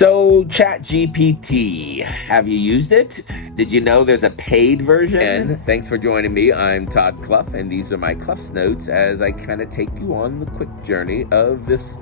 So, ChatGPT, have you used it? Did you know there's a paid version? And thanks for joining me. I'm Todd Clough, and these are my Clough's Notes as I kind of take you on the quick journey of this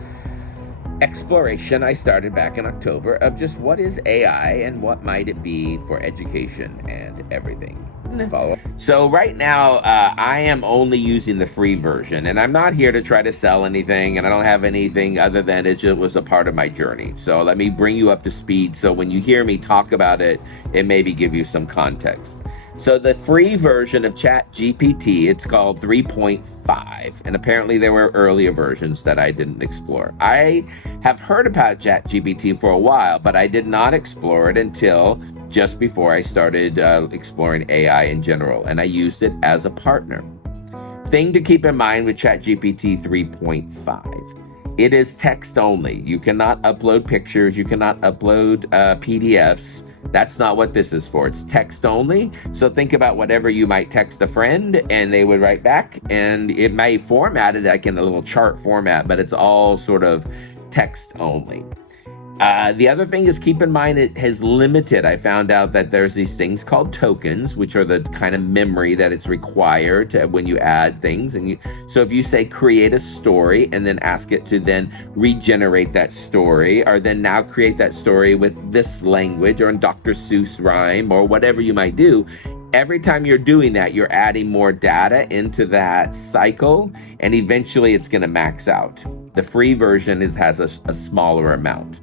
exploration I started back in October of just what is AI and what might it be for education and everything. Follow. So right now, I am only using the free version, and I'm not here to try to sell anything, and I don't have anything other than it just was a part of my journey. So let me bring you up to speed. So when you hear me talk about it, it maybe give you some context. So the free version of ChatGPT, it's called 3.5, and apparently there were earlier versions that I didn't explore. I have heard about ChatGPT for a while, but I did not explore it until just before I started exploring AI in general, and I used it as a partner. Thing to keep in mind with ChatGPT 3.5, it is text only. You cannot upload pictures, you cannot upload PDFs. That's not what this is for. It's text only. So think about whatever you might text a friend and they would write back, and it may format it like in a little chart format, but it's all sort of text only. The other thing is keep in mind it has limited. I found out that there's these things called tokens, which are the kind of memory that it's required to, when you add things. So if you say create a story and then ask it to then regenerate that story, or then now create that story with this language or in Dr. Seuss rhyme or whatever you might do, every time you're doing that, you're adding more data into that cycle, and eventually it's going to max out. The free version has a smaller amount.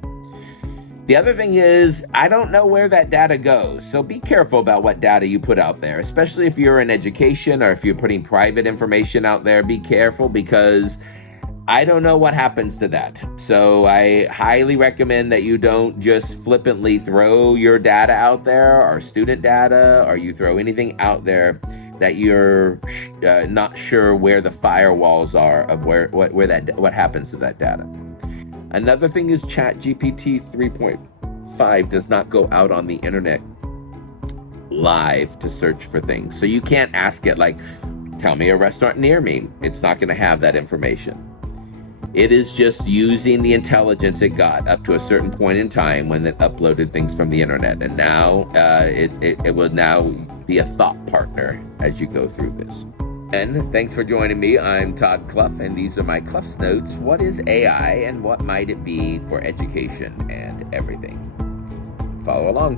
The other thing is, I don't know where that data goes, so be careful about what data you put out there, especially if you're in education or if you're putting private information out there. Be careful, because I don't know what happens to that. So I highly recommend that you don't just flippantly throw your data out there, or student data, or you throw anything out there that you're not sure where the firewalls are of what happens to that data. Another thing is ChatGPT 3.5 does not go out on the internet live to search for things. So you can't ask it like, tell me a restaurant near me. It's not going to have that information. It is just using the intelligence it got up to a certain point in time when it uploaded things from the internet. And now it will now be a thought partner as you go through this. And thanks for joining me. I'm Todd Clough, and these are my Clough's Notes. What is AI and what might it be for education and everything? Follow along.